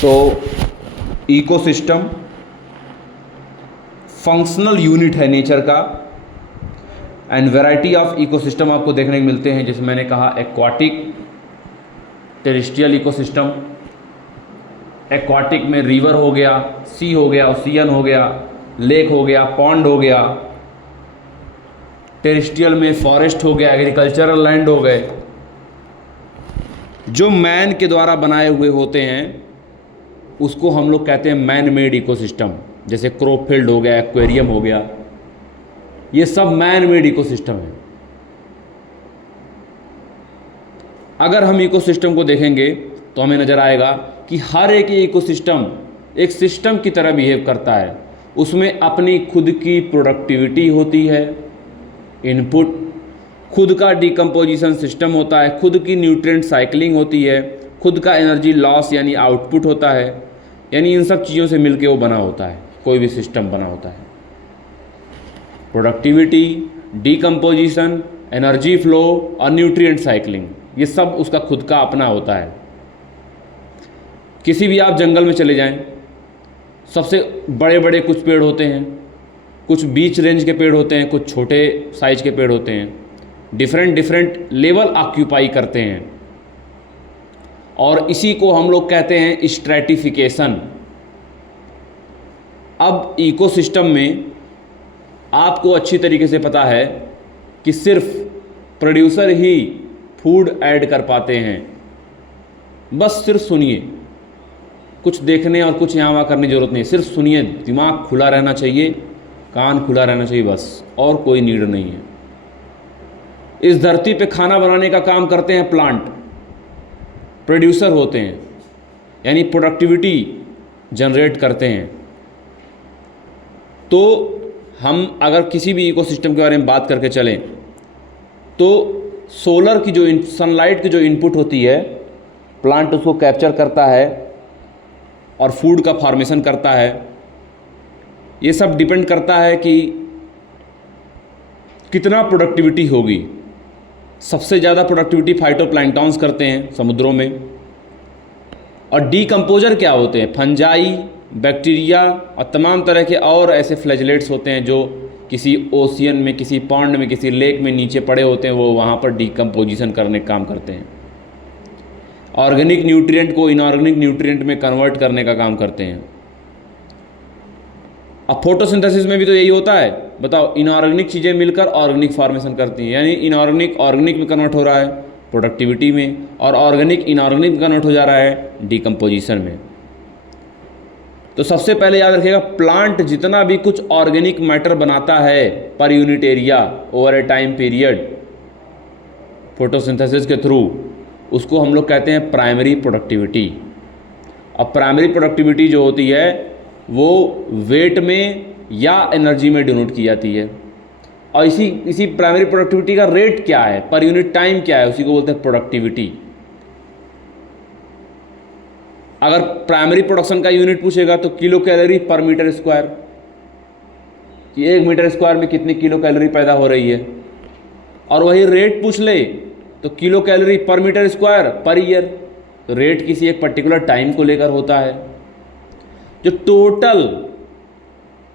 तो ecosystem functional unit है nature का, एंड वैरायटी ऑफ इकोसिस्टम आपको देखने को मिलते हैं, जैसे मैंने कहा एक्वाटिक, टेरेस्ट्रियल इकोसिस्टम। एक्वाटिक में रिवर हो गया, सी हो गया, ओशियन हो गया, लेक हो गया, पॉन्ड हो गया। टेरेस्ट्रियल में फॉरेस्ट हो गया, एग्रीकल्चरल लैंड हो गए, जो मैन के द्वारा बनाए हुए होते हैं उसको हम लोग कहते हैं मैन मेड इकोसिस्टम। जैसे क्रॉप फील्ड हो गया, एक्वेरियम हो गया, ये सब मैन मेड इकोसिस्टम है। अगर हम इकोसिस्टम को देखेंगे तो हमें नज़र आएगा कि हर एक इकोसिस्टम एक सिस्टम की तरह बिहेव करता है। उसमें अपनी खुद की प्रोडक्टिविटी होती है, इनपुट, खुद का डिकम्पोजिशन सिस्टम होता है, खुद की न्यूट्रिएंट साइकिलिंग होती है, खुद का एनर्जी लॉस यानी आउटपुट होता है। यानी इन सब चीज़ों से मिलके वो बना होता है, कोई भी सिस्टम बना होता है। प्रोडक्टिविटी, डिकम्पोजिशन, एनर्जी फ्लो और न्यूट्रिएंट साइकिलिंग, ये सब उसका खुद का अपना होता है। किसी भी आप जंगल में चले जाएं, सबसे बड़े बड़े कुछ पेड़ होते हैं, कुछ बीच रेंज के पेड़ होते हैं, कुछ छोटे साइज के पेड़ होते हैं, डिफरेंट लेवल ऑक्यूपाई करते हैं, और इसी को हम लोग कहते हैं स्ट्रैटिफिकेशन। अब इकोसिस्टम में आपको अच्छी तरीके से पता है कि सिर्फ प्रोड्यूसर ही फूड ऐड कर पाते हैं। बस सिर्फ सुनिए, कुछ देखने और कुछ यहाँ वहाँ करने की ज़रूरत नहीं, सिर्फ सुनिए, दिमाग खुला रहना चाहिए, कान खुला रहना चाहिए, बस, और कोई नीड नहीं है। इस धरती पे खाना बनाने का काम करते हैं प्लांट, प्रोड्यूसर होते हैं, यानी प्रोडक्टिविटी जनरेट करते हैं। तो हम अगर किसी भी इकोसिस्टम के बारे में बात करके चलें तो सोलर की जो सनलाइट की जो इनपुट होती है, प्लांट उसको कैप्चर करता है और फूड का फॉर्मेशन करता है। ये सब डिपेंड करता है कि कितना प्रोडक्टिविटी होगी। सबसे ज़्यादा प्रोडक्टिविटी फाइटोप्लैंक्टन्स करते हैं समुद्रों में। और डीकम्पोजर क्या होते हैं? फंजाई, बैक्टीरिया और तमाम तरह के और ऐसे फ्लैजलेट्स होते हैं जो किसी ओशियन में, किसी पॉन्ड में, किसी लेक में नीचे पड़े होते हैं, वो वहाँ पर डीकम्पोजिशन करने का काम करते हैं। ऑर्गेनिक न्यूट्रिएंट को इनऑर्गेनिक न्यूट्रिएंट में कन्वर्ट करने का काम करते हैं। अब फोटोसिंथेसिस में भी तो यही होता है। बताओ, इनऑर्गेनिक चीज़ें मिलकर ऑर्गेनिक फॉर्मेशन करती हैं, यानी इनऑर्गेनिक ऑर्गेनिक में कन्वर्ट हो रहा है प्रोडक्टिविटी में, और ऑर्गेनिक इनऑर्गेनिक में कन्वर्ट हो जा रहा है डिकम्पोजिशन में। तो सबसे पहले याद रखिएगा, प्लांट जितना भी कुछ ऑर्गेनिक मैटर बनाता है पर यूनिट एरिया ओवर ए टाइम पीरियड फोटोसिंथेसिस के थ्रू, उसको हम लोग कहते हैं प्राइमरी प्रोडक्टिविटी। अब प्राइमरी प्रोडक्टिविटी जो होती है वो वेट में या एनर्जी में डिनोट की जाती है, और इसी प्राइमरी प्रोडक्टिविटी का रेट क्या है, पर यूनिट टाइम क्या है, उसी को बोलते हैं प्रोडक्टिविटी। अगर प्राइमरी प्रोडक्शन का यूनिट पूछेगा तो किलो कैलोरी पर मीटर स्क्वायर, कि 1 मीटर स्क्वायर में कितनी किलो कैलोरी पैदा हो रही है। और वही रेट पूछ ले तो किलो कैलोरी पर मीटर स्क्वायर पर ईयर। तो रेट किसी एक पर्टिकुलर टाइम को लेकर होता है। जो टोटल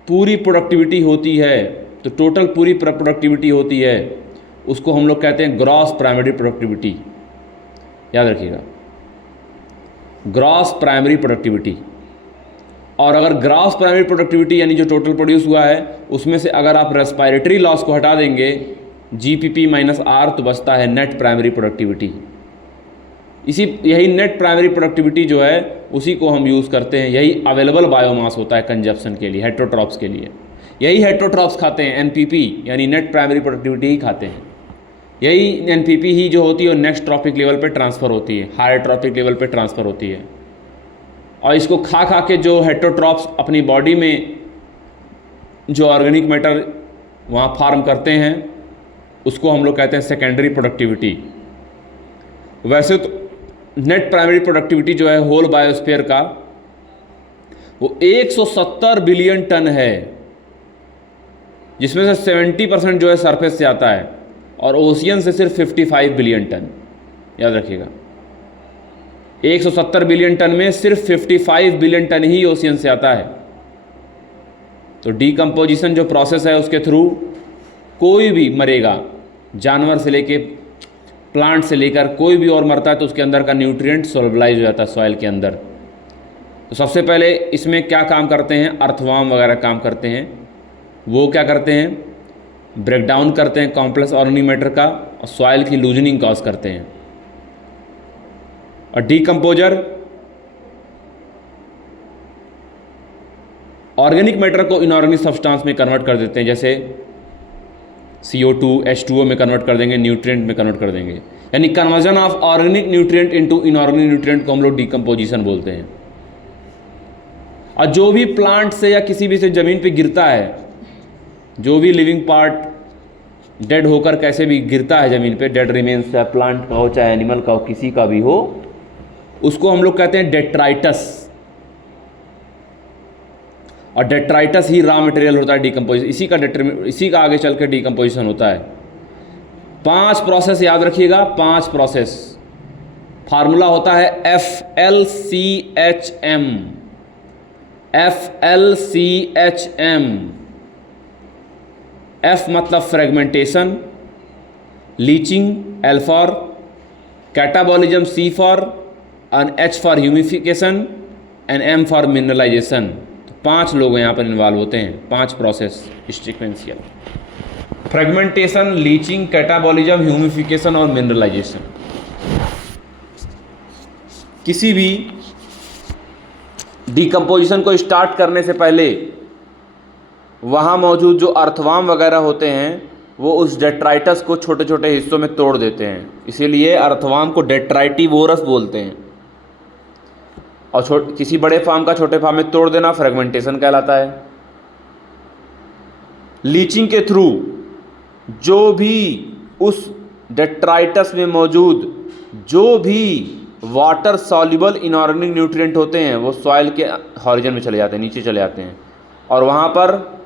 पूरी प्रोडक्टिविटी होती है, तो टोटल पूरी प्रोडक्टिविटी होती है, उसको हम लोग कहते हैं ग्रॉस प्राइमरी प्रोडक्टिविटी। याद रखिएगा, ग्रॉस प्राइमरी प्रोडक्टिविटी। और अगर ग्रॉस प्राइमरी प्रोडक्टिविटी यानी जो टोटल प्रोड्यूस हुआ है, उसमें से अगर आप रेस्पिरेटरी लॉस को हटा देंगे, जीपीपी माइनस आर, तो बचता है नेट प्राइमरी प्रोडक्टिविटी। यही नेट प्राइमरी प्रोडक्टिविटी जो है उसी को हम यूज़ करते हैं। यही अवेलेबल बायोमास होता है कंजप्शन के लिए, हेटेरोट्रॉप्स के लिए। यही हेटेरोट्रॉप्स खाते हैं, एनपीपी यानी नेट प्राइमरी प्रोडक्टिविटी ही खाते हैं। यही एनपीपी ही जो होती है वो नेक्स्ट ट्रॉपिक लेवल पे ट्रांसफ़र होती है, हायर ट्रॉपिक लेवल पे ट्रांसफ़र होती है। और इसको खा खा के जो हेटेरोट्रॉप्स अपनी बॉडी में जो ऑर्गेनिक मैटर वहाँ फार्म करते हैं, उसको हम लोग कहते हैं सेकेंडरी प्रोडक्टिविटी। वैसे तो नेट प्राइमरी प्रोडक्टिविटी जो है होल बायोस्फीयर का, वो 170 बिलियन टन है, जिसमें से 70% जो है सरफेस से आता है, और ओशियन से सिर्फ 55 बिलियन टन। याद रखिएगा, 170 बिलियन टन में सिर्फ 55 बिलियन टन ही ओशियन से आता है। तो डीकम्पोजिशन जो प्रोसेस है उसके थ्रू कोई भी मरेगा, जानवर से लेके प्लांट से लेकर कोई भी और मरता है तो उसके अंदर का न्यूट्रिएंट सोल्बलाइज हो जाता है सॉइल के अंदर। तो सबसे पहले इसमें क्या काम करते हैं, अर्थवर्म वगैरह काम करते हैं। वो क्या करते हैं, ब्रेक डाउन करते हैं कॉम्प्लेक्स ऑर्गेनिक मैटर का और सॉइल की लूजनिंग कॉज करते हैं। और डीकम्पोजर ऑर्गेनिक मैटर को इनऑर्गेनिक सब्सटेंस में कन्वर्ट कर देते हैं, जैसे CO2 H2O में कन्वर्ट कर देंगे, न्यूट्रिएंट में कन्वर्ट कर देंगे। यानी conversion of organic nutrient into inorganic nutrient को हम लोग डीकम्पोजिशन बोलते हैं। और जो भी प्लांट से या किसी भी से ज़मीन पे गिरता है, जो भी लिविंग पार्ट डेड होकर कैसे भी गिरता है ज़मीन पे, डेड रिमेन्स, चाहे प्लांट का हो चाहे एनिमल का हो, किसी का भी हो, उसको हम लोग कहते हैं डेट्राइटस। और डेट्राइटस ही रॉ मटेरियल होता है डीकम्पोजिशन, इसी का आगे चल के डीकम्पोजिशन होता है। 5 प्रोसेस याद रखिएगा, 5 प्रोसेस। फार्मूला होता है FLCHM। FLCHM। F मतलब fragmentation, leaching L for, catabolism C for, और H for humification and M for mineralisation. तो 5 लोग यहाँ पर इन्वॉल्व होते हैं, 5 process sequential: fragmentation, leaching, catabolism, humification और मिनरलाइजेशन। किसी भी डीकम्पोजिशन को स्टार्ट करने से पहले वहाँ मौजूद जो अर्थवर्म वगैरह होते हैं वो उस डेट्राइटस को छोटे छोटे हिस्सों में तोड़ देते हैं, इसीलिए अर्थवर्म को डेट्राइटिवोरस बोलते हैं। और किसी बड़े फार्म का छोटे फार्म में तोड़ देना फ्रेगमेंटेशन कहलाता है। लीचिंग के थ्रू जो भी उस डेट्राइटस में मौजूद जो भी वाटर सॉल्युबल इनऑर्गेनिक न्यूट्रिएंट होते हैं वो सॉइल के हॉरिजन में चले जाते हैं, नीचे चले जाते हैं, और वहाँ पर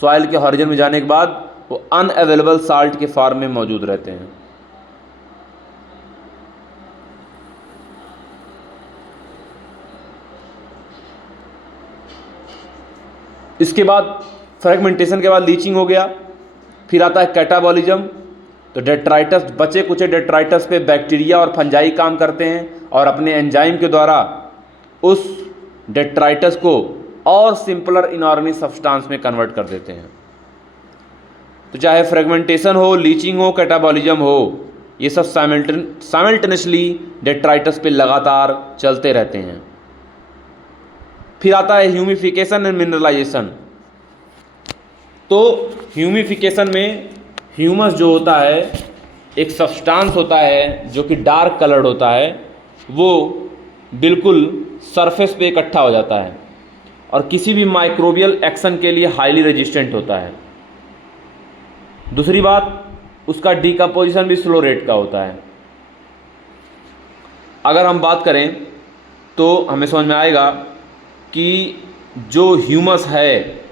सॉइल के हॉरिजन में जाने के बाद वो अनअवेलेबल साल्ट के फॉर्म में मौजूद रहते हैं। इसके बाद फ्रेगमेंटेशन के बाद लीचिंग हो गया, फिर आता है कैटाबॉलिज्म। तो डेट्राइटस, बचे कुचे डेट्राइटस पे बैक्टीरिया और फंजाई काम करते हैं और अपने एंजाइम के द्वारा उस डेट्राइटस को और सिंपलर इनऑर्गेनिक सब्सटेंस में कन्वर्ट कर देते हैं। तो चाहे फ्रेगमेंटेशन हो, लीचिंग हो, कैटाबॉलिज्म हो, ये सब साइमल्टेनियसली डेट्राइटस पे लगातार चलते रहते हैं। फिर आता है ह्यूमिफिकेशन एंड मिनरलाइजेशन। तो ह्यूमिफिकेशन में ह्यूमस जो होता है एक सब्सटेंस होता है जो कि डार्क कलर्ड होता है, वो बिल्कुल सरफेस पे इकट्ठा हो जाता है और किसी भी माइक्रोबियल एक्शन के लिए हाईली रेजिस्टेंट होता है। दूसरी बात, उसका डीकम्पोजिशन भी स्लो रेट का होता है। अगर हम बात करें तो हमें समझ में आएगा कि जो ह्यूमस है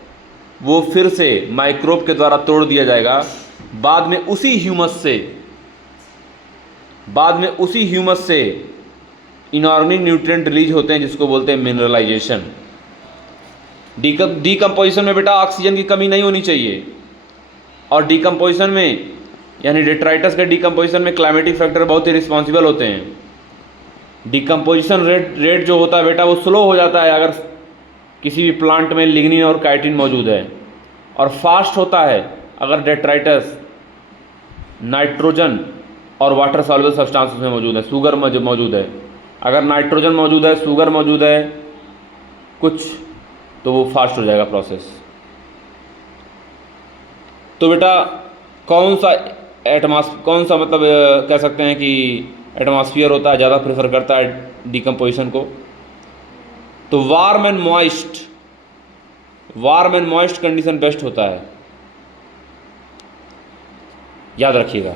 वो फिर से माइक्रोब के द्वारा तोड़ दिया जाएगा, बाद में उसी ह्यूमस से इनऑर्गेनिक न्यूट्रिएंट रिलीज होते हैं जिसको बोलते हैं मिनरलाइजेशन। डीकम्पोजिशन में बेटा ऑक्सीजन की कमी नहीं होनी चाहिए, और डीकम्पोजिशन में यानी डेट्राइटस के डीकम्पोजिशन में क्लाइमेटिक फैक्टर बहुत ही रिस्पॉन्सिबल होते हैं। डीकम्पोजिशन रेट जो होता है बेटा वो स्लो हो जाता है अगर किसी भी प्लांट में लिग्निन और काइटिन मौजूद है, और फास्ट होता है अगर डेट्राइटस, नाइट्रोजन और वाटर सॉल्युबल सब्सटेंस में मौजूद है, शुगर मौजूद है। अगर नाइट्रोजन मौजूद है, शुगर मौजूद है कुछ, तो वो फास्ट हो जाएगा प्रोसेस। तो बेटा कौन सा मतलब कह सकते हैं कि एटमॉस्फेयर होता है ज़्यादा प्रेफर करता है डीकम्पोजिशन को? तो warm and moist condition best होता है, याद रखिएगा।